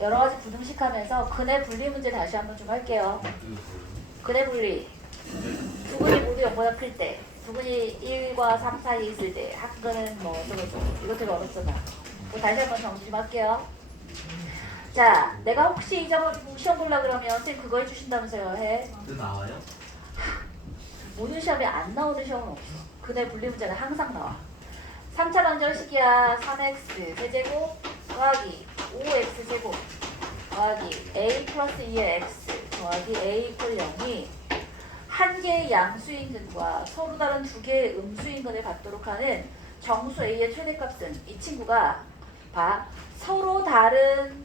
여러 가지 부등식하면서 근의 분리 문제 다시 한번 좀 할게요. 근의 분리. 두근이 모두 0보다 클 때, 두근이 1과 3 사이에 있을 때, 합근은 뭐 어쩌고저쩌고. 이거 되게 어렵잖아. 뭐 다시 한번 정리 좀 할게요. 자, 내가 혹시 이 점을 시험 보려고 그러면 선생님 그거 해주신다면서요. 해. 나와요? 모든 시험에 안 나오는 시험은 없어. 근의 분리 문제는 항상 나와. 3차 방정식이야. 3x 세제곱 더하기 5x 제곱 더하기 a 플러스 2의 x 더하기 a 이퀄 0이 한 개의 양수인근과 서로 다른 두 개의 음수인근을 받도록 하는 정수 a의 최대값은 이 친구가 봐. 서로 다른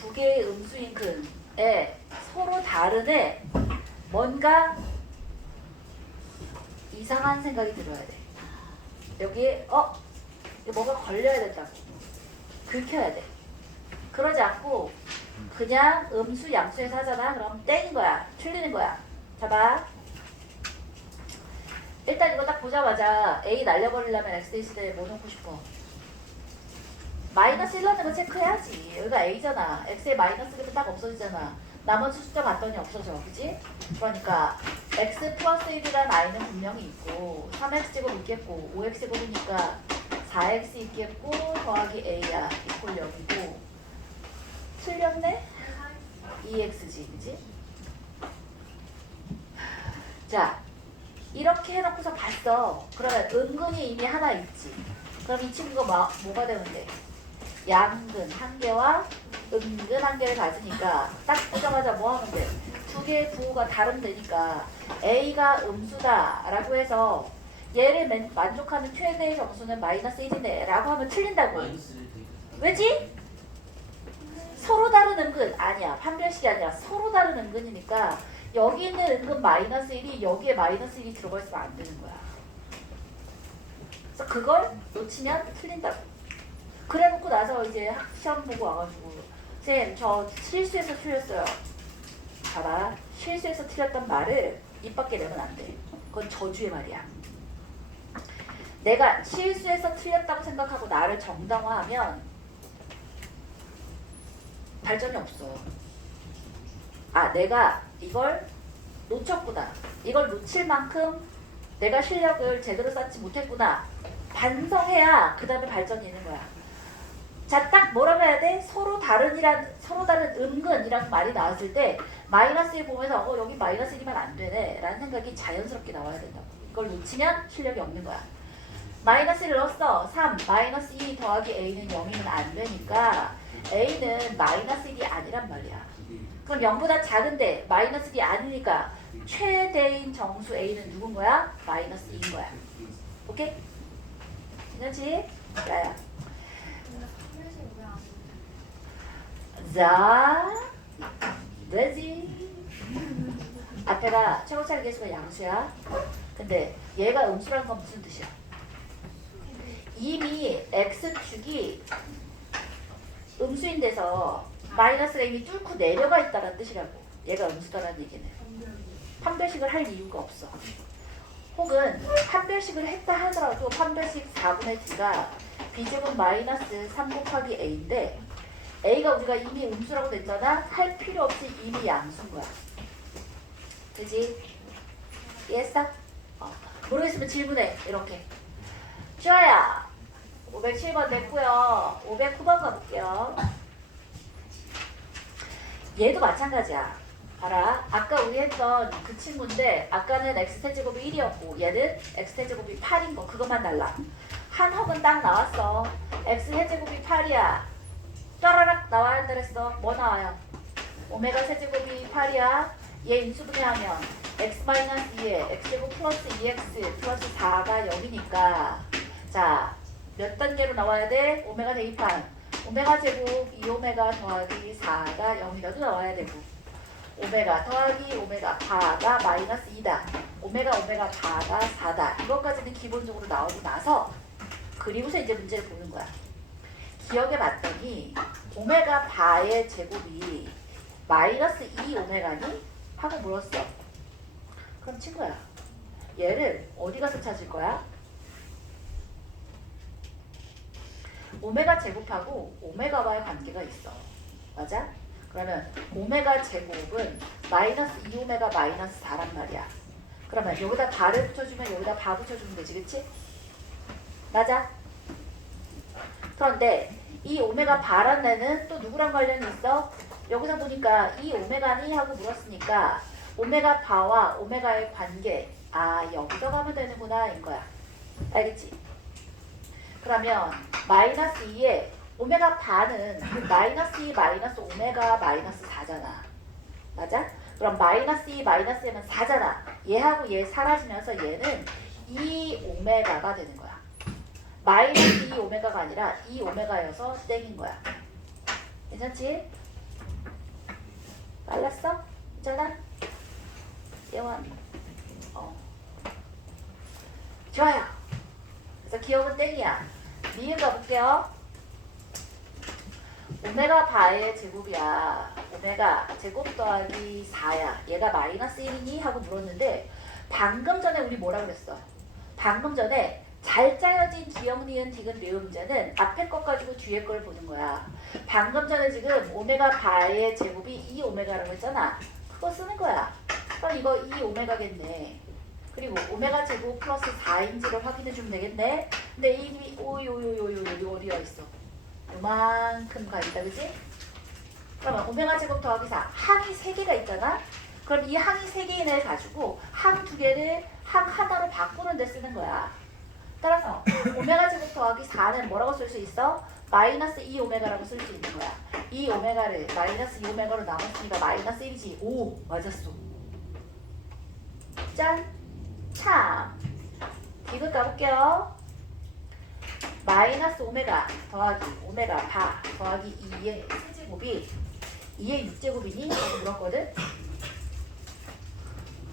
두 개의 음수인근에 서로 다른에 뭔가 이상한 생각이 들어야 돼. 여기에 이거 뭐가 걸려야 된다고. 긁혀야 돼. 그러지 않고 그냥 음수 양수에서 하잖아. 그럼 땡인 거야. 틀리는 거야. 잡아. 일단 이거 딱 보자마자 A 날려버리려면 X 시대에 뭐 넣고 싶어? 마이너스 1 넣는 거 체크해야지. 여기가 A잖아. X에 마이너스 되면 딱 없어지잖아. 나머지 숫자 봤더니 없어져. 그지? 그러니까 X 플러스 1이란 I는 분명히 있고 3X제곱 있겠고 5X제곱이니까 4X 있겠고 더하기 A야. 이퀄 0이고 틀렸네? 2X지. 그지? 자, 이렇게 해놓고서 봤어. 그러면 은근히 이미 하나 있지. 그럼 이 친구가 뭐가 되면 돼? 양근 한 개와 음근 한 개를 가지니까 딱 보자마자 뭐 하면 돼? 두 개의 부호가 다른데니까 A가 음수다 라고 해서 얘를 만족하는 최대의 정수는 마이너스 1이네 라고 하면 틀린다고. 왜지? 서로 다른 은근 아니야. 판별식이 아니라 서로 다른 은근이니까 여기 있는 은근 마이너스 1이 여기에 마이너스 1이 들어가 있으면 안 되는 거야. 그래서 그걸 놓치면 틀린다고. 그래 놓고 나서 이제 시험 보고 와가지고 쌤 저 실수해서 틀렸어요. 봐라. 실수해서 틀렸단 말을 입 밖에 내면 안 돼. 그건 저주의 말이야. 내가 실수해서 틀렸다고 생각하고 나를 정당화하면 발전이 없어. 아, 내가 이걸 놓쳤구나. 이걸 놓칠 만큼 내가 실력을 제대로 쌓지 못했구나. 반성해야 그 다음에 발전이 있는 거야. 자, 딱 뭐라고 해야 돼? 서로 다른 은근이라는 말이 나왔을 때 마이너스 1 보면서 여기 마이너스 1이면 안 되네 라는 생각이 자연스럽게 나와야 된다고. 이걸 놓치면 실력이 없는 거야. 마이너스 1을 넣었어. 3 마이너스 2 더하기 a는 0이면 안 되니까 a는 마이너스 1이 아니란 말이야. 그럼 0보다 작은데 마이너스 1이 아니니까 최대인 정수 a는 누군 거야? 마이너스 2인 거야. 오케이? 괜찮지? 야야. 자, 되지? 앞에가 최고차례 계수가 양수야. 근데 얘가 음수라는 건 무슨 뜻이야? 이미 x축이 음수인 데서 마이너스가 이미 뚫고 내려가 있다는 뜻이라고. 얘가 음수다라는 얘기는. 판별식을 할 이유가 없어. 혹은 판별식을 했다 하더라도 판별식 4분의 t가 b제곱 마이너스 3 곱하기 a인데 a가 우리가 이미 음수라고 됐잖아. 할 필요 없이 이미 양수인 거야. 그지? 이해했어? 모르겠으면 질문해. 이렇게. 좋아요. 507번 됐고요. 509번 가볼게요. 얘도 마찬가지야. 봐라. 아까 우리 했던 그 친구인데 아까는 x세제곱이 1이었고 얘는 x세제곱이 8인 거. 그것만 달라. 한 헉은 딱 나왔어. x세제곱이 8이야. 따라락 나와야 한다 그랬어. 뭐 나와요? 오메가 세제곱이 8이야. 얘 인수분해하면 x-2에 x제곱 플러스 2x 플러스 4가 0이니까 자, 몇 단계로 나와야 돼? 오메가 대입한 오메가 제곱 2오메가 더하기 4가 0이라도 나와야 되고 오메가 더하기 오메가 바가 마이너스 2다. 오메가 바가 4다. 이것까지는 기본적으로 나오고 나서 그리고서 이제 문제를 보는 거야. 기억해 봤더니 오메가 바의 제곱이 마이너스 2 오메가니? 하고 물었어. 그럼 친구야, 얘를 어디 가서 찾을 거야? 오메가 제곱하고 오메가와의 관계가 있어. 맞아? 그러면 오메가 제곱은 마이너스 2오메가 마이너스 4란 말이야. 그러면 여기다 바를 붙여주면 여기다 바 붙여주면 되지, 그치? 맞아? 그런데 이 오메가 바란 애는 또 누구랑 관련이 있어? 여기서 보니까 이 오메가니 하고 물었으니까 오메가 바와 오메가의 관계, 아 여기서 가면 되는구나 인 거야. 알겠지? 그러면 마이너스 2에 오메가 바는 마이너스 2 마이너스 오메가 마이너스 4잖아. 맞아? 그럼 마이너스 2 마이너스 1은 4잖아. 얘하고 얘 사라지면서 얘는 2오메가가 되는 거야. 마이너스 2오메가가 아니라 2오메가여서 땡인 거야. 괜찮지? 빨랐어? 괜찮아? 예원. 좋아요. 그래서 기억은 땡이야. 리을 가볼게요. 오메가 바의 제곱이야. 오메가 제곱 더하기 4야. 얘가 마이너스 1이니? 하고 물었는데 방금 전에 우리 뭐라 그랬어? 방금 전에 잘 짜여진 기억, 니은, 디귿, 리을 문제는 앞에 것 가지고 뒤에 걸 보는 거야. 방금 전에 지금 오메가 바의 제곱이 2오메가라고 했잖아. 그거 쓰는 거야. 그럼 이거 2오메가겠네. 그리고 오메가 제곱 플러스 4인지를 확인해 주면 되겠네. 근데 이 어디가 있어? 요만큼 가 있다, 그지? 그러면 오메가 제곱 더하기 4 항이 3개가 있잖아. 그럼 이 항이 3개인 애를 가지고 항 2개를 항 하나로 바꾸는 데 쓰는 거야. 따라서 오메가 제곱 더하기 4는 뭐라고 쓸 수 있어? 마이너스 2오메가라고 쓸 수 있는 거야. 이 오메가를 마이너스 2오메가로 나눴으니까 마이너스 1이지. 오, 맞았어. 짠! 참! 디귿 가볼게요. 마이너스 오메가 더하기 오메가 바 더하기 2의 세제곱이 2의 6제곱이니? 라고 물었거든?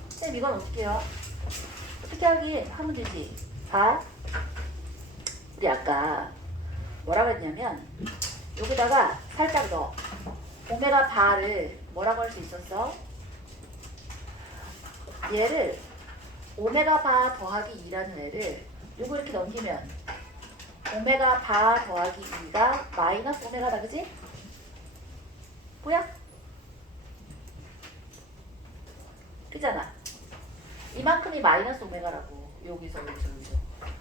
쌤 이건 어떻게 해요? 어떻게 하면 되지? 봐. 우리 아까 뭐라고 했냐면 여기다가 살짝 넣어. 오메가 바를 뭐라고 할 수 있었어? 얘를 오메가 바 더하기 2라는 애를 요거 이렇게 넘기면 오메가 바 더하기 2가 마이너스 오메가다, 그지? 뭐야? 그잖아. 이만큼이 마이너스 오메가라고. 여기서.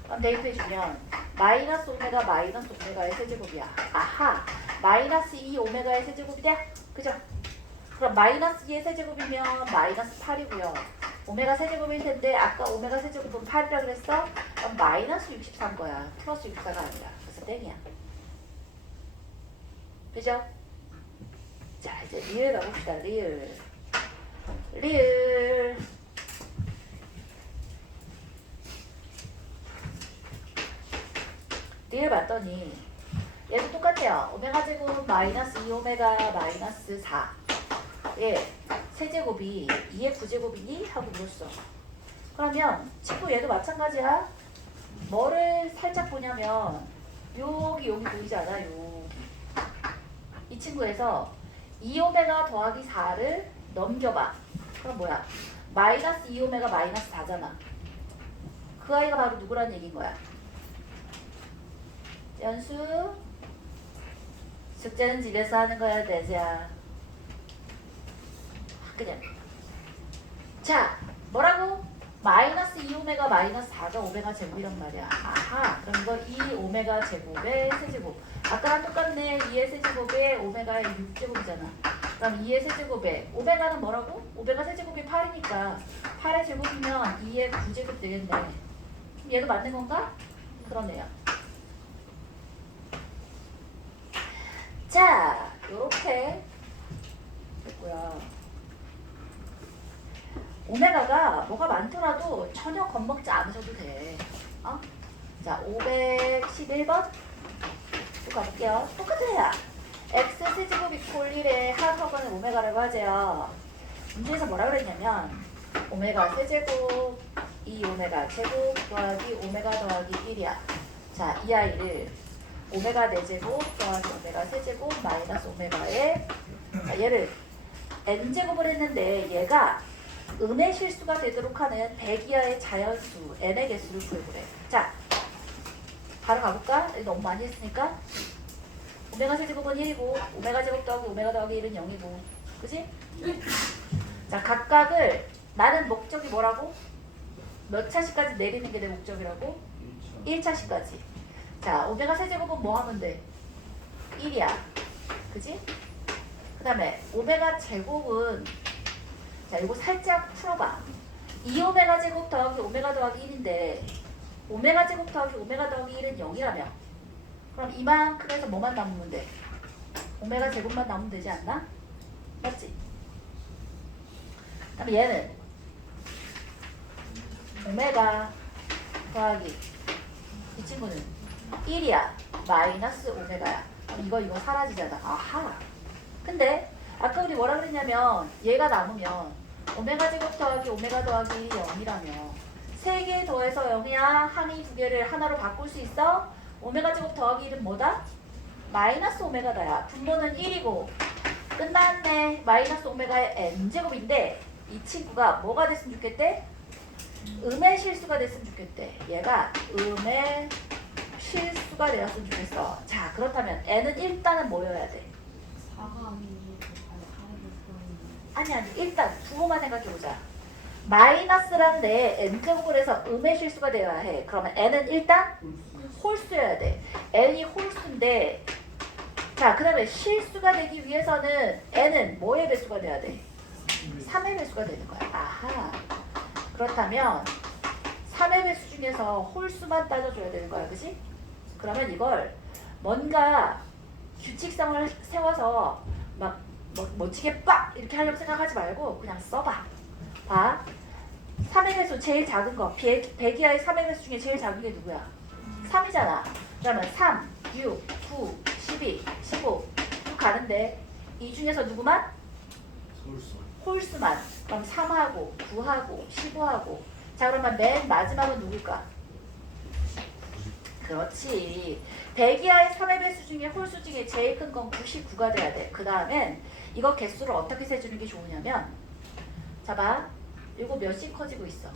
그럼 대입해주면 마이너스 오메가 마이너스 오메가의 세제곱이야. 아하, 마이너스 2 오메가의 세제곱이 돼? 그죠? 그럼 마이너스 2의 세제곱이면 마이너스 8이고요. 오메가 세제곱일 텐데 아까 오메가 세제곱은 8이라 그랬어? 그럼 마이너스 63 거야. 플러스 64가 아니라. 그래서 땡이야. 그죠? 자, 이제 리을 가봅시다. 리을. 리을 봤더니 얘도 똑같아요. 오메가 제곱 마이너스 2오메가 마이너스 4. 예, 세제곱이 2의 9제곱이니? 하고 물었어. 그러면 친구 얘도 마찬가지야. 뭐를 살짝 보냐면 여기 보이잖아. 여기. 이 친구에서 2오메가 더하기 4를 넘겨봐. 그럼 뭐야? 마이너스 2오메가 마이너스 4잖아. 그 아이가 바로 누구란 얘기인 거야? 연수, 숙제는 집에서 하는 거야, 대자. 그냥. 자, 뭐라고? 마이너스 2오메가 마이너스 4가 오메가 제곱이란 말이야. 아하, 그럼 이거 2오메가 제곱의 세제곱. 아까랑 똑같네. 2의 세제곱에 오메가의 6제곱이잖아. 그럼 2의 세제곱에 오메가는 뭐라고? 오메가 세제곱이 8이니까 8의 제곱이면 2의 9제곱 되겠네. 그럼 얘도 맞는 건가? 그러네요. 자, 요렇게 됐고요. 오메가가 뭐가 많더라도 전혀 겁먹지 않으셔도 돼. 자, 511번 또 가볼게요. 똑같아요. x 세제곱 이퀄 1의 합은 오메가라고 하죠. 문제에서 뭐라 그랬냐면 오메가 세제곱 2오메가 제곱 더하기 오메가 더하기 1이야. 자, 이 아이를 오메가 4제곱 더하기 오메가 세제곱 마이너스 오메가에 얘를 n제곱을 했는데 얘가 음의 실수가 되도록 하는 100 이하의 자연수 n의 개수를 구해보래. 자, 바로 가볼까? 너무 많이 했으니까. 오메가 세제곱은 1이고 오메가 제곱 더하기 오메가 더하기 1은 0이고 그치? 자 각각을 나는 목적이 뭐라고? 몇 차식까지 내리는 게 내 목적이라고? 1차식까지. 자 오메가 세제곱은 뭐 하면 돼? 1이야. 그지? 그 다음에 오메가 제곱은 자 이거 살짝 풀어봐. 2오메가 제곱 더하기 오메가 더하기 1인데 오메가 제곱 더하기 오메가 더하기 1은 0이라며. 그럼 이만큼에서 뭐만 남으면 돼? 오메가 제곱만 남으면 되지 않나? 맞지? 그 다음에 얘는 오메가 더하기 이 친구는 1이야 마이너스 오메가야. 그럼 이거 사라지잖아. 아하. 근데 아까 우리 뭐라 그랬냐면 얘가 남으면 오메가 제곱 더하기 오메가 더하기 0이라며 3개 더해서 0이야 항이 2개를 하나로 바꿀 수 있어? 오메가 제곱 더하기 1은 뭐다? 마이너스 오메가다야. 분모는 1이고 끝났네. 마이너스 오메가의 n제곱인데 이 친구가 뭐가 됐으면 좋겠대? 음의 실수가 됐으면 좋겠대. 얘가 음의 실수가 되었으면 좋겠어. 자 그렇다면 n은 일단은 뭐여야 돼? 4가 아니고 아니 일단 부호만 생각해보자. 마이너스라는 내 n제곱을 해서 음의 실수가 되어야 해. 그러면 n은 일단 홀수여야 돼. n이 홀수인데 자 그 다음에 실수가 되기 위해서는 n은 뭐의 배수가 돼야 돼? 3의 배수가 되는 거야. 아하. 그렇다면 3의 배수 중에서 홀수만 따져줘야 되는 거야. 그지? 그러면 이걸 뭔가 규칙성을 세워서 막 멋지게 빡 이렇게 하려고 생각하지 말고 그냥 써봐. 봐. 3의 배수 제일 작은 거 100이하의 3의 배수 중에 제일 작은 게 누구야? 3이잖아. 그러면 3, 6, 9, 12, 15 쭉 가는데 이 중에서 누구만? 홀수만. 그럼 3하고 9하고 15하고 자 그러면 맨 마지막은 누굴까? 그렇지. 100이하의 3의 배수 중에 홀수 중에 제일 큰 건 99가 돼야 돼. 그 다음엔 이거 개수를 어떻게 세주는 게 좋으냐면 자 봐. 이거 몇씩 커지고 있어?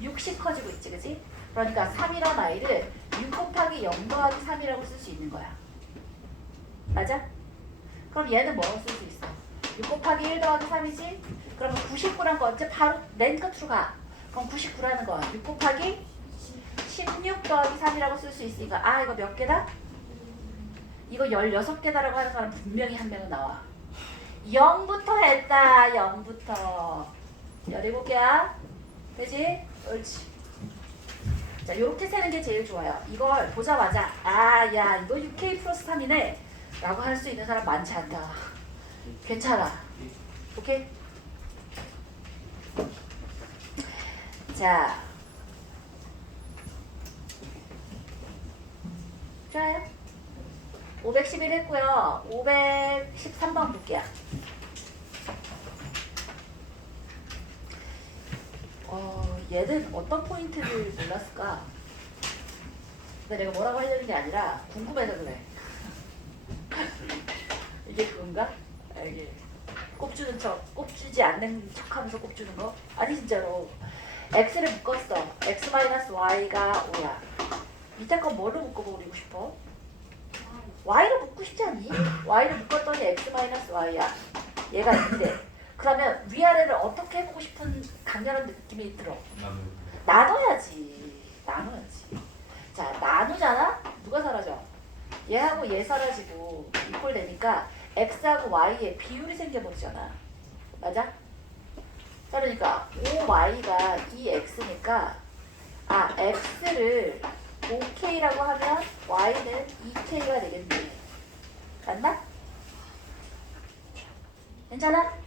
6씩 커지고 있지. 그지? 그러니까 3이란 아이를 6 곱하기 0 더하기 3이라고 쓸 수 있는 거야. 맞아? 그럼 얘는 뭐라고 쓸 수 있어? 6 곱하기 1 더하기 3이지? 그러면 99란 거 언제 바로 맨 끝으로 가. 그럼 99라는 건 6 곱하기 16 더하기 3이라고 쓸 수 있으니까 아 이거 몇 개다? 이거 16개다라고 하는 사람 분명히 한 명은 나와. 0부터 했다. 0부터 17개야. 그지? 옳지. 자 요렇게 세는 게 제일 좋아요. 이걸 보자마자 아 야 이거 6K 플러스 3이네 라고 할 수 있는 사람 많지 않다. 괜찮아. 오케이? 자 좋아요. 511 했고요. 513번 볼게요. 얘는 어떤 포인트를 몰랐을까? 근데 내가 뭐라고 하려는 게 아니라 궁금해서 그래. 이게 그건가? 이게 꼽주는 척, 꼽주지 않는 척하면서 꼽주는 거? 아니 진짜로. x를 묶었어. x-y가 5야. 밑에 건 뭘로 묶어버리고 싶어? y로 묶고 싶지 않니? y를 묶었더니 x-y야. 얘가 2인데 그러면 위아래를 어떻게 해보고 싶은 강렬한 느낌이 들어? 나눠야지. 자 나누잖아? 누가 사라져? 얘하고 얘 사라지고 이꼴 되니까 x하고 y의 비율이 생겨버리잖아. 맞아? 그러니까 5y가 2x니까 아 x를 5k라고 하면 y는 2k가 되겠네. 맞나? 괜찮아?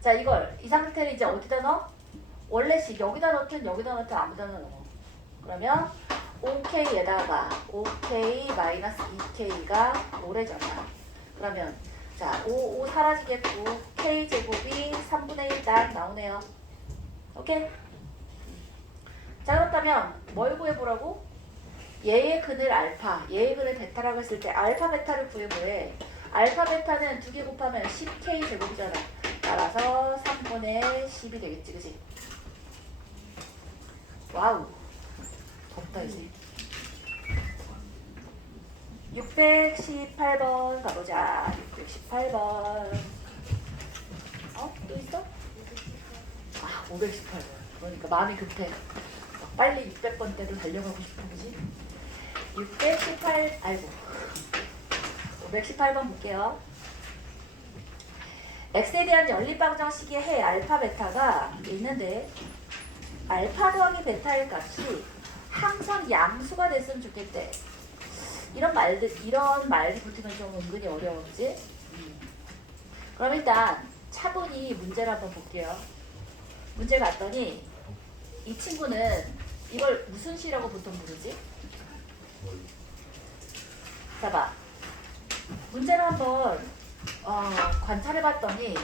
자 이걸 이 상태를 이제 어디다 넣어? 원래식 여기다 넣든 여기다 넣든 아무데나 넣어. 그러면 5k에다가 5k 마이너스 2k가 5래잖아. 그러면 자 5 사라지겠고 k 제곱이 3분의 1 딱 나오네요. 오케이? 자 그렇다면 뭘 구해보라고? 얘의 근을 알파, 얘의 근을 베타라고 했을 때 알파 베타를 구해보래. 알파 베타는 2개 곱하면 10k 제곱이잖아. 따라서 3분의 10이 되겠지. 그치? 와우 덥다 이제. 618번 가보자. 618번. 또 있어? 518번. 그러니까 마음이 급해. 빨리 600번대로 달려가고 싶은 거지. 518번 볼게요. x에 대한 연립방정식의 해 알파 베타가 있는데 알파 더하기 베타의 값이 항상 양수가 됐으면 좋겠대. 이런 말이 붙으면 좀 은근히 어려웠지? 그럼 일단 차분히 문제를 한번 볼게요. 문제 봤더니 이 친구는 이걸 무슨 시라고 보통 부르지? 봐봐. 문제를 한번 관찰해 봤더니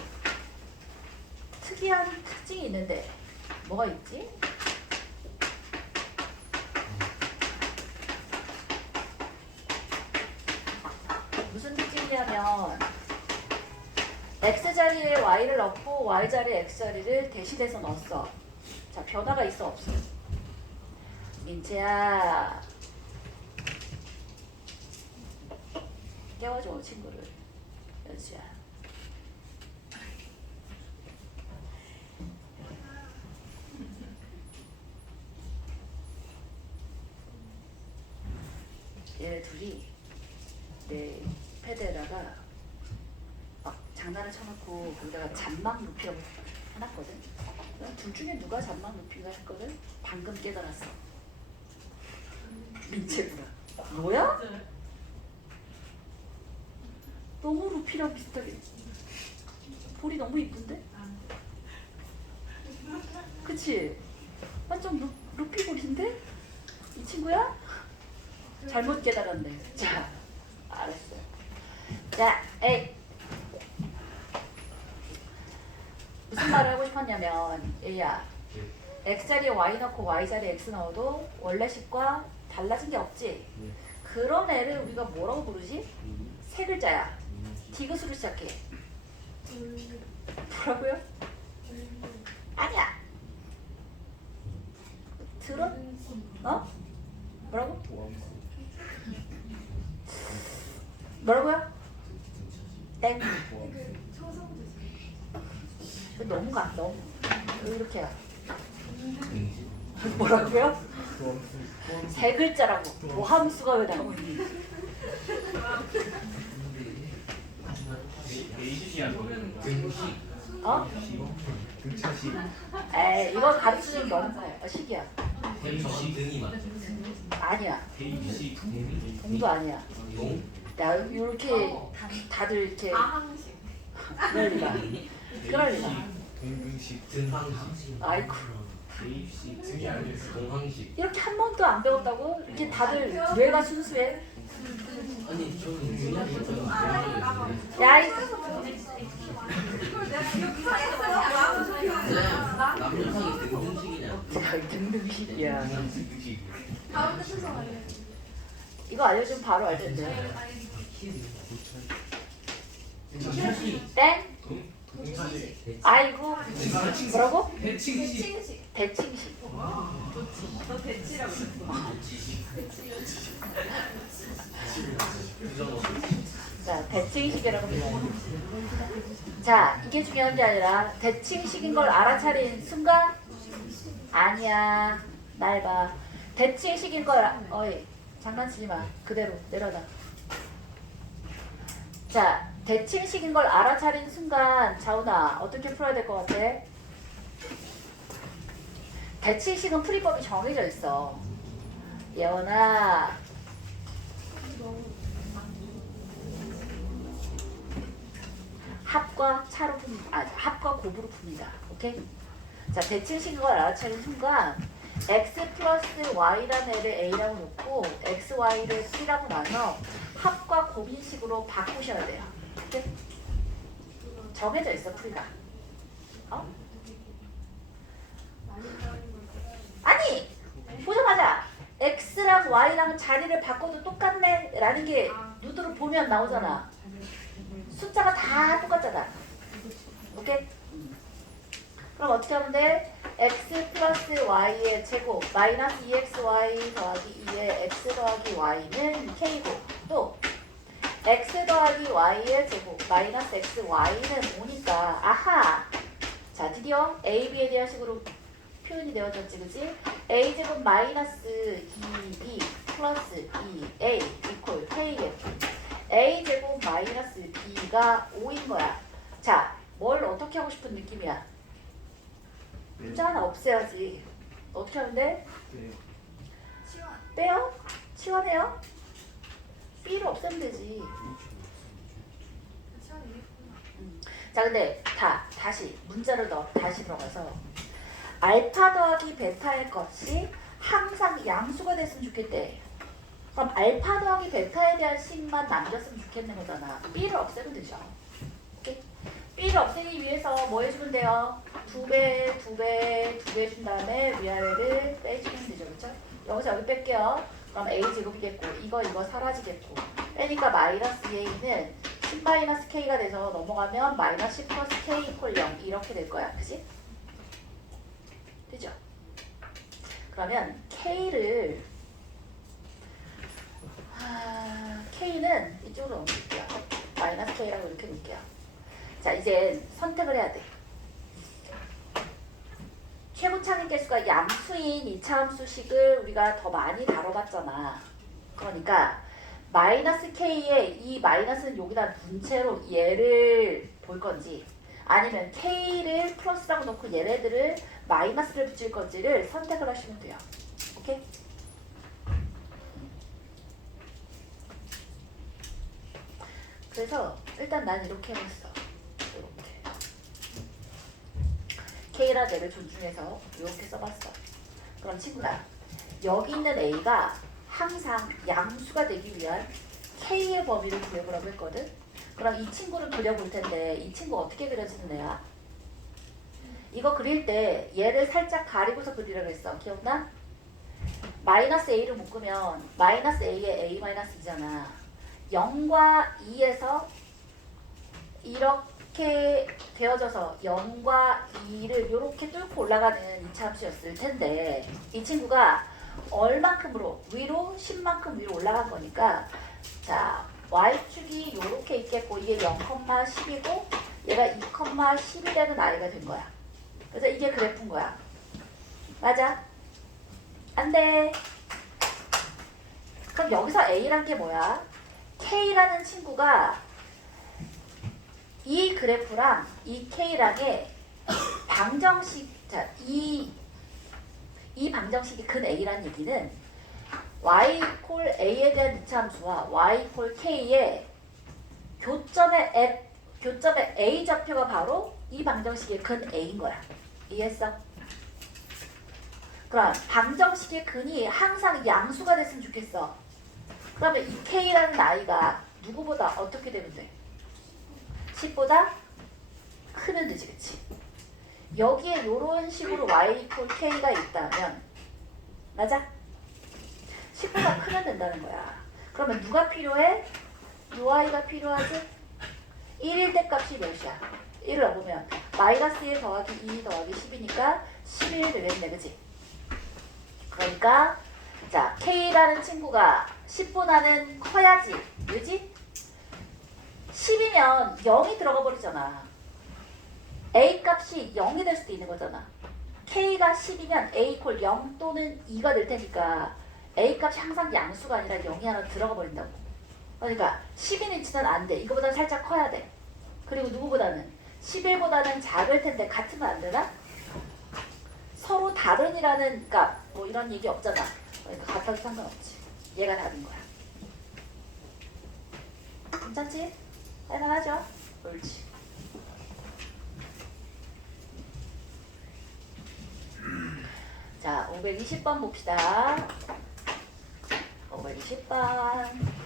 특이한 특징이 있는데 뭐가 있지? 무슨 특징이냐면 x자리에 y를 넣고 y자리에 x자리를 대신해서 넣었어. 자, 변화가 있어 없어? 민채야 깨워줘 친구를. 연수야. 얘네 둘이 내 패드에다가 막 장난을 쳐놓고 거기다가 잔망 루피라고 해놨거든. 둘 중에 누가 잔망 루피인가 했거든. 방금 깨달았어. 민채구나. 뭐야? 너무 루피랑 비슷하게. 볼이 너무 이쁜데? 그치? 완전 루피 볼인데? 이 친구야? 잘못 깨달았네. 자, 알았어요. 자, 에이. 무슨 말을 하고 싶었냐면, 얘야, x자리에 y 넣고 y자리에 x 넣어도 원래 식과 달라진 게 없지? 그런 애를 우리가 뭐라고 부르지? 세 글자야. 디귿으로 시작해. 뭐라고요? 아니야. 들어? 뭐라고? 뭐라고요? 땡. 너무 이렇게 해. 뭐라고요? 세 글자라고. 모함수가 왜 나오니? 등차식. 에이, 이거 가르치는 너무 식이야. 아니야. 동도 아니야. 야, 이렇게 다들 이렇게 그럴 리가. 동등식. 등항식. 아이고. 대입식. 등이 아니었어. 동항식. 이렇게 한 번도 안 배웠다고? 이렇게 다들 뇌가 순수해? 아니 저는 유난히 야, 이 남녀상이 등등식이냐? 등등식이야. 등식. 이거 알려주면 바로 알 텐데. 등차식. 땡? 등차식. 아이고. 뭐라고? 대칭식. 대칭식. 너 대치라고 자, 대칭식이라고 불러요. 자, 이게 중요한 게 아니라 대칭식인 걸 알아차린 순간 아니야. 날 봐. 대칭식인 걸 어이 장난치지 마. 그대로 내려놔. 자, 대칭식인 걸 알아차린 순간 자훈아 어떻게 풀어야 될 것 같아? 대칭식은 풀이법이 정해져 있어. 예원아. 합과 차로 풉니다. 합과 곱으로 풉니다. 오케이? 자, 대칭식인 걸 알아차린 순간 x 플러스 y라는 애를 a라고 놓고 x, y를 c라고 나눠 합과 곱인식으로 바꾸셔야 돼요. 오케이? 정해져 있어, 풀이가. 아니! 보자마자 x랑 y랑 자리를 바꿔도 똑같네 라는 게 눈으로 보면 나오잖아. 숫자가 다 똑같잖아. 오케이? 그럼 어떻게 하면 돼? x 플러스 y의 제곱 마이너스 2xy 더하기 2의 x 더하기 y는 k고 또 x 더하기 y의 제곱 마이너스 xy는 5니까 아하. 자 드디어 a, b에 대한 식으로 표현이 되어졌지, 그지? a 제곱 마이너스 2b 플러스 2a 이퀄 kf. a 제곱 마이너스 b가 5인 거야. 자, 뭘 어떻게 하고 싶은 느낌이야? 문자 하나 없애야지. 어떻게 하는데? 치환. 빼요? 치환해요? b를 없애면 되지. 치환 이랬구나. 자, 근데 다시 문자를 다시 들어가서 알파 더하기 베타의 값이 항상 양수가 됐으면 좋겠대. 그럼 알파 더하기 베타에 대한 식만 남겼으면 좋겠는 거잖아. b를 없애면 되죠. 오케이? b를 없애기 위해서 뭐 해주면 돼요? 2배 준 다음에 위아래를 빼주면 되죠. 그렇죠? 여기서 여기 뺄게요. 그럼 a 제곱이 됐고 이거 사라지겠고 빼니까 마이너스 a는 10 마이너스 k가 돼서 넘어가면 마이너스 10 플러스 k 이퀄 0 이렇게 될 거야. 그치? 되죠? 그러면 k를 k는 이쪽으로 옮길게요. 마이너스 k라고 이렇게 놓을게요. 자, 이제 선택을 해야 돼. 최고 차는 개수가 양수인 이차함수식을 우리가 더 많이 다뤄봤잖아. 그러니까 마이너스 k에 이 마이너스는 여기다 문체로 얘를 볼 건지 아니면 k를 플러스라고 놓고 얘네들을 마이너스를 붙일 건지를 선택을 하시면 돼요. 오케이? 그래서 일단 난 이렇게 해봤어. 이렇게 K라 얘를 존중해서 이렇게 써봤어. 그럼 친구야, 여기 있는 A가 항상 양수가 되기 위한 K의 범위를 구해보라고 했거든. 그럼 이 친구를 그려볼 텐데 이 친구 어떻게 그려지는 애야? 이거 그릴 때 얘를 살짝 가리고서 그리라고 했어. 기억나? 마이너스 A를 묶으면 마이너스 A에 A 마이너스 2잖아. 0과 2에서 이렇게 되어져서 0과 2를 이렇게 뚫고 올라가는 이차함수였을 텐데 이 친구가 얼만큼으로 위로 10만큼 위로 올라간 거니까 자 y축이 이렇게 있겠고 이게 0,10이고 얘가 2,10이 되는 아이가 된 거야. 그래서 이게 그래프인 거야. 맞아? 안 돼. 그럼 여기서 A란 게 뭐야? K라는 친구가 이 그래프랑 이 K랑의 방정식, 자, 이 방정식이 근 A란 얘기는 y 콜 A에 대한 이차함수와 y 콜 K의 교점의 A 좌표가 바로 이 방정식의 근 A인 거야. 이해했어? 그럼 방정식의 근이 항상 양수가 됐으면 좋겠어. 그러면 이 K라는 아이가 누구보다 어떻게 되면 돼? 10보다 크면 되지, 그치? 여기에 이런 식으로 y 이퀄 k가 있다면 맞아? 10보다 크면 된다는 거야. 그러면 누가 필요해? 요 아이가 필요하지? 1일 때 값이 몇이야? 1을 넣어보면 마이너스 1 더하기 2 더하기 10이니까 11 되겠네, 그치? 그러니까 자 k라는 친구가 10보다는 커야지, 그지? 10이면 0이 들어가 버리잖아. A 값이 0이 될 수도 있는 거잖아. K가 10이면 A 이퀄 0 또는 2가 될 테니까 A 값이 항상 양수가 아니라 0이 하나 들어가 버린다고. 그러니까 10인치는 안 돼. 이거보다 살짝 커야 돼. 그리고 누구보다는 11보다는 작을 텐데 같으면 안 되나? 서로 다른이라는, 그러니까 뭐 이런 얘기 없잖아. 그러니까 같아도 상관없지. 얘가 다른 거야. 괜찮지? 할만하죠? 옳지. 자, 520번 봅시다. 520번.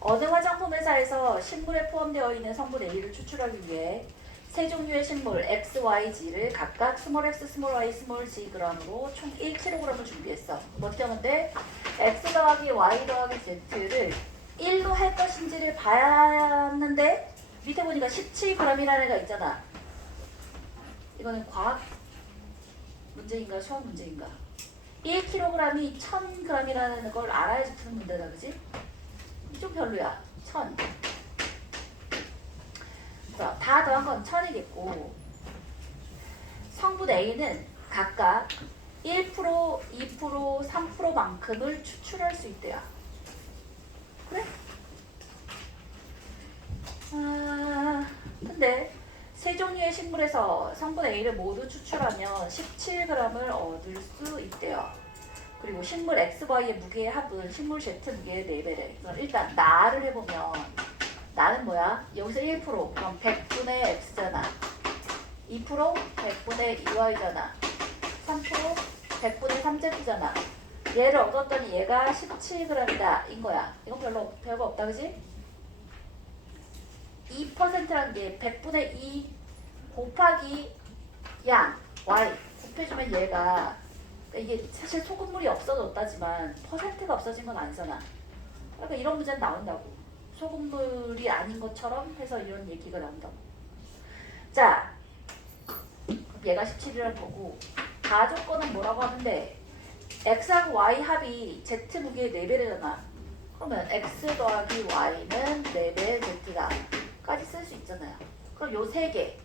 어느 화장품 회사에서 식물에 포함되어 있는 성분 A를 추출하기 위해 세 종류의 식물 X, Y, G를 각각 스몰 x, 스몰 y, 스몰 g g으로 총 1kg을 준비했어. 어떻게 하면 돼? X 더하기 Y 더하기 Z를 1로 할 것인지를 봐야 하는데 밑에 보니까 17g이라는 애가 있잖아. 이거는 과학 문제인가 수학 문제인가? 1kg이 1000g이라는 걸 알아야지 푸는 문제다, 그지? 좀 별로야. 1000. 자, 다 더한 건 1000이겠고 성분 A는 각각 1%, 2%, 3%만큼을 추출할 수 있대요. 그래? 근데 세 종류의 식물에서 성분 A를 모두 추출하면 17g을 얻을 수 있대요. 그리고 식물 X, Y의 무게의 합은 식물 Z 무게의 4배래. 그럼 일단 나를 해보면 나는 뭐야? 여기서 1% 그럼 100분의 X잖아. 2% 100분의 2Y잖아. 3% 100분의 3Z잖아. 얘를 얻었더니 얘가 17g이다 인 거야. 이건 별거 없다, 그지? 2%라는 게 100분의 2 곱하기 양 Y 곱해주면 얘가 이게 사실 소금물이 없어졌다지만 퍼센트가 없어진 건 아니잖아. 그러니까 이런 문제는 나온다고. 소금물이 아닌 것처럼 해서 이런 얘기가 나온다고. 자, 얘가 17이라는 거고 가조건은 뭐라고 하는데 X하고 Y 합이 Z 무게의 4배잖아. 그러면 X 더하기 Y는 4배의 Z다 까지 쓸 수 있잖아요. 그럼 요 세 개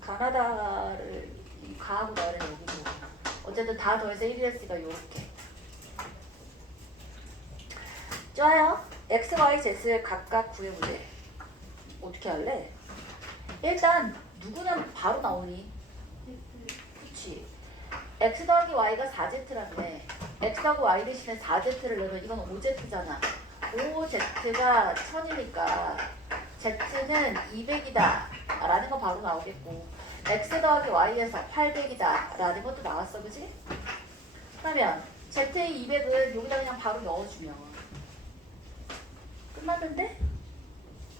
가나다를 가하고 나를 여기고 어쨌든 다 더해서 1이랬으니까 요렇게 좋아요. X, Y, Z를 각각 구해보래. 어떻게 할래? 일단 누구는 바로 나오니? 그치. X 더하기 Y가 4Z라며. X 더하기 Y 대신에 4Z를 넣으면 이건 5Z잖아. 5Z가 1000이니까 Z는 200이다 라는 거 바로 나오겠고 X 더하기 Y에서 800이다 라는 것도 나왔어, 그지? 그러면 Z의 200을 여기다 그냥 바로 넣어주면 끝났는데?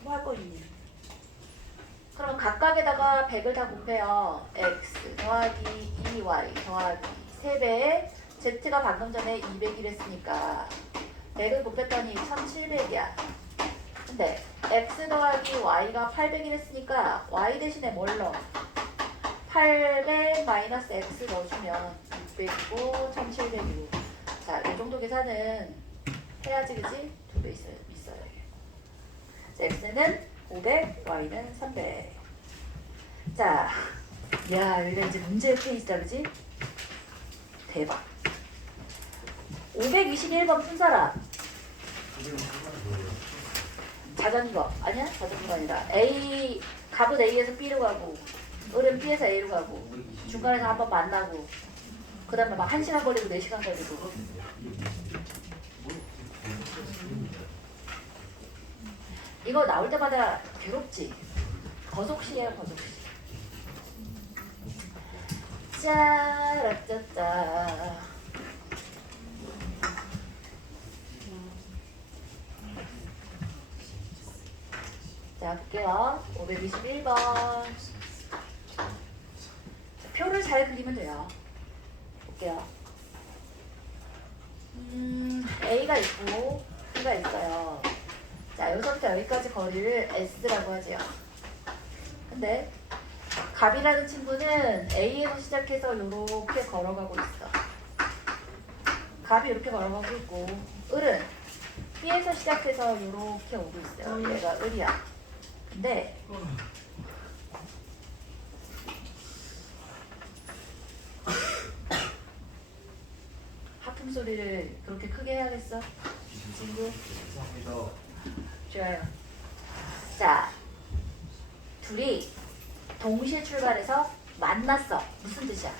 뭐 할 거 있니? 그럼 각각에다가 100을 다 곱해요. X 더하기 2Y 더하기 3배에 Z가 방금 전에 200이랬으니까 100을 곱했더니 1700이야. 근데 X 더하기 Y가 800이랬으니까 Y 대신에 뭘 넣어? 800 마이너스 X 넣어주면 600이고 1700이고 자, 이 정도 계산은 해야지, 그지? 2배 있어요. 자, X는 500, Y는 300. 자, 야, 여기가 이제 문제의 페이지다, 그지? 대박. 521번 푼 사람. 자전거. 아니야? 자전거가 아니라. A, 값은 A에서 B로 가고, 을은 B에서 A로 가고, 중간에서 한번 만나고, 그 다음에 막 1시간 걸리고 4시간 걸리고. 이거 나올 때마다 괴롭지? 거속시예요, 거속시. 짜라짜짜. 자, 볼게요. 521번. 표를 잘 그리면 돼요. 볼게요. A가 있고 B가 있어요. 자, 여기서부터 여기까지 거리를 S라고 하죠. 근데 갑이라는 친구는 A에서 시작해서 이렇게 걸어가고 있어. 갑이 이렇게 걸어가고 있고 을은 B에서 시작해서 이렇게 오고 있어요. 얘가 을이야. 근데 하품 소리를 그렇게 크게 해야겠어? 친구? 죄송합니다. 좋아요. 자, 둘이 동시에 출발해서 만났어. 무슨 뜻이야?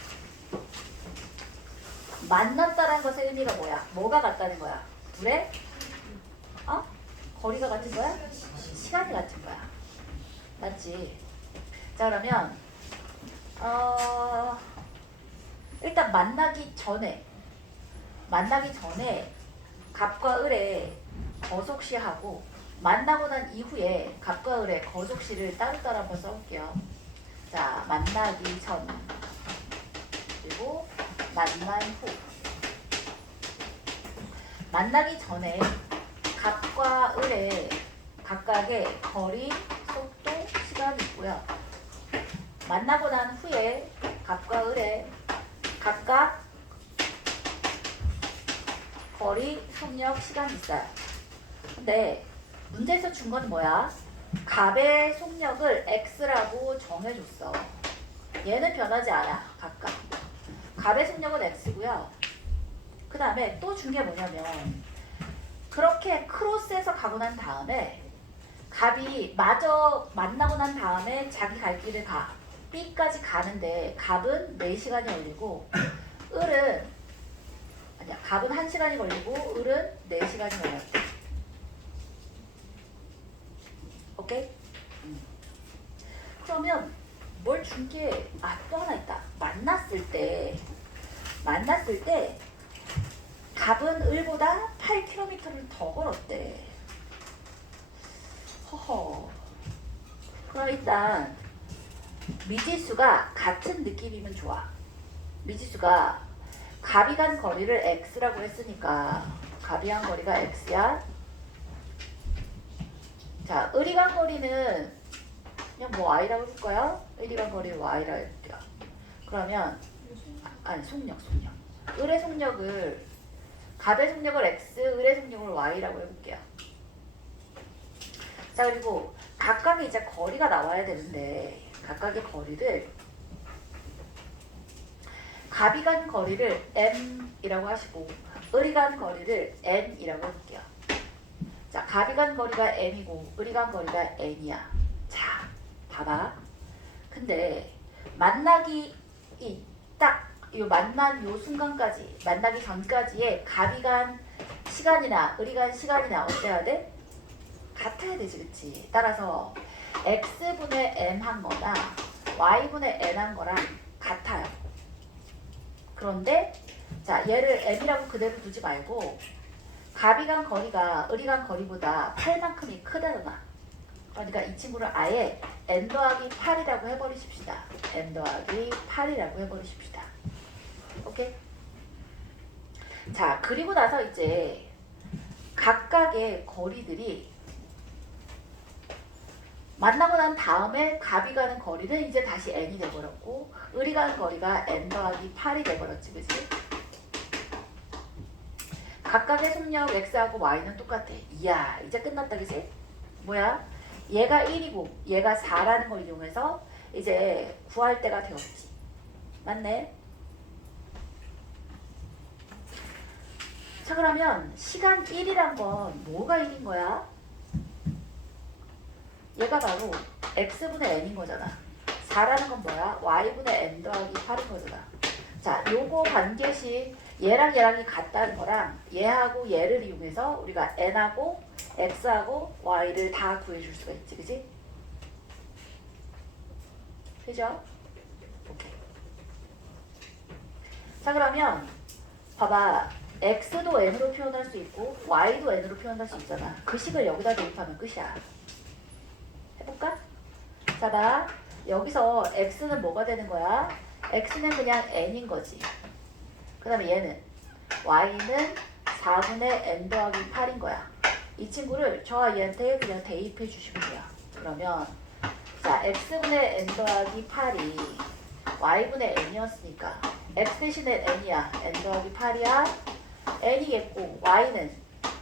만났다라는 것의 의미가 뭐야? 뭐가 같다는 거야? 둘의 거리가 같은 거야? 시간이 같은 거야. 맞지? 자, 그러면 일단 만나기 전에 갑과 을의 거속시하고 만나고 난 이후에 갑과 을의 거속시를 따로따로 한번 써볼게요. 자, 만나기 전 그리고 만난 후. 만나기 전에 갑과 을의 각각의 거리, 속도, 시간이 있고요. 만나고 난 후에 갑과 을의 각각 거리, 속력, 시간이 있어요. 근데 문제에서 준 건 뭐야? 갑의 속력을 x라고 정해줬어. 얘는 변하지 않아. 각각. 갑의 속력은 x고요. 그 다음에 또 준 게 뭐냐면 그렇게 크로스해서 가고 난 다음에 갑이 마저 만나고 난 다음에 자기 갈 길을 가. B까지 가는데 갑은 4시간이 걸리고 을은 아니야. 갑은 1시간이 걸리고 을은 4시간이 걸렸대. 오케이? 그러면 뭘 준 게 또 하나 있다. 만났을 때 갑은 을보다 8km를 더 걸었대. 허허. 그럼 일단 미지수가 같은 느낌이면 좋아. 미지수가 갑이 간 거리를 x라고 했으니까 갑이 간 거리가 x야. 자, 을이 간 거리는 그냥 뭐 y라고 해볼 거야. 을이 간 거리를 y라고 해볼게요. 그러면 아니 속력. 을의 속력을 갑의 속력을 x, 을의 속력을 y라고 해볼게요. 자, 그리고 각각의 이제 거리가 나와야 되는데 각각의 거리를 갑이 간 거리를 m이라고 하시고 을이 간 거리를 n이라고 해볼게요. 자, 갑이 간 거리가 m이고 을이 간 거리가 n이야. 자, 봐봐. 근데 만나기 이 만난 요 순간까지 만나기 전까지의 갑이 간 시간이나 을이 간 시간이나 어때야 돼? 같아야 되지, 그치? 따라서 x분의 m 한 거나 y분의 n 한 거랑 같아요. 그런데 자, 얘를 m이라고 그대로 두지 말고 갑이 간 거리가 을이 간 거리보다 8만큼이 크다잖아. 그러니까 이 친구를 아예 n 더하기 8이라고 해버리십시다. n 더하기 8이라고 해버리십시다. 오케이? 자, 그리고 나서 이제 각각의 거리들이 만나고 난 다음에 갑이 가는 거리는 이제 다시 n이 돼버렸고 을이 가는 거리가 n 더하기 8이 돼버렸지, 그치? 각각의 속력 x하고 y는 똑같아. 이야, 이제 끝났다, 그치? 뭐야? 얘가 1이고 얘가 4라는 걸 이용해서 이제 구할 때가 되었지. 맞네? 자, 그러면 시간 1이란 건 뭐가 1인 거야? 얘가 바로 x분의 n인 거잖아. 4라는 건 뭐야? y분의 n 더하기 8인 거잖아. 자, 요거 반드시 얘랑 얘랑이 같다는 거랑 얘하고 얘를 이용해서 우리가 n하고 x하고 y를 다 구해줄 수가 있지, 그지? 그죠? 오케이. 자, 그러면 봐봐. x도 n으로 표현할 수 있고 y도 n으로 표현할 수 있잖아. 그 식을 여기다 대입하면 끝이야. 해볼까? 자, 봐. 여기서 x는 뭐가 되는 거야? x는 그냥 n인 거지. 그 다음에 얘는 y는 4분의 n 더하기 8인 거야. 이 친구를 저와 얘한테 그냥 대입해 주시면 돼요. 그러면 자, x분의 n 더하기 8이 y분의 n이었으니까 x 대신에 n이야. n 더하기 8이야. n이겠고 y는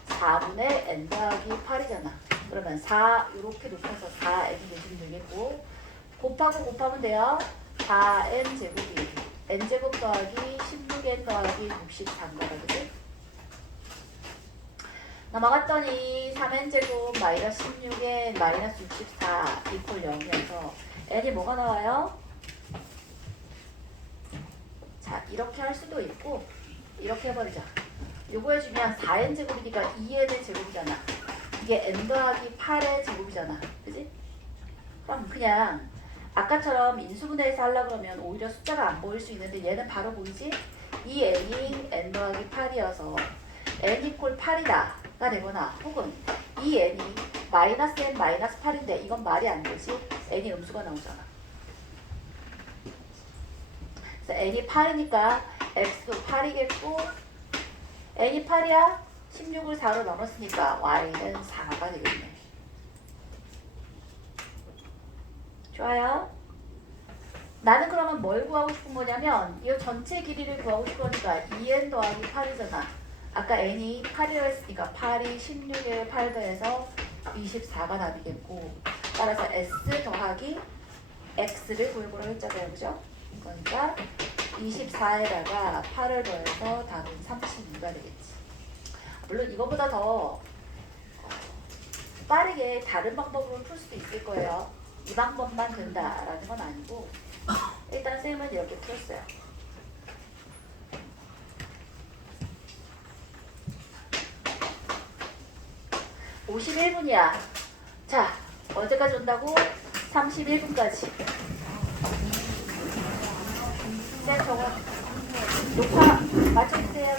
4분의 n 더하기 8이잖아. 그러면 4 이렇게 높여서 4n 대신 되겠고 곱하면 돼요. 4n 제곱이 n제곱 더하기 16n 더하기 64인가 그지? 넘어갔더니 3n제곱 마이너스 16n 마이너스 64 이퀄 0이어서 n이 뭐가 나와요? 자, 이렇게 할 수도 있고 이렇게 해버리자. 요거 해주면 4n제곱이니까 2n의 제곱이잖아. 이게 n 더하기 8의 제곱이잖아. 그지? 그럼 그냥 아까처럼 인수분해해서 하려고 그러면 오히려 숫자가 안 보일 수 있는데 얘는 바로 보이지? 이 n이 n 더하기 8이어서 n 이퀄 8이다가 되거나 혹은 이 n이 마이너스 n 마이너스 8인데 이건 말이 안 되지? n이 음수가 나오잖아. 그래서 n이 8이니까 x도 8이겠고 n이 8이야? 16을 4로 나눴으니까 y는 4가 되겠네. 좋아요. 나는 그러면 뭘 구하고 싶은 거냐면 이 전체 길이를 구하고 싶으니까 2n 더하기 8이잖아. 아까 n이 8이라고 했으니까 8이 16에 8 더해서 24가 답이겠고 따라서 s 더하기 x를 구해보라고 했잖아요. 그죠? 그러니까 24에다가 8을 더해서 답은 32가 되겠지. 물론 이거보다 더 빠르게 다른 방법으로 풀 수도 있을 거예요. 이 방법만 된다라는 건 아니고 일단 쌤은 이렇게 풀었어요. (51분이야) 자 언제까지 온다고? 31분까지. 쌤 저거 녹화 마쳐주세요.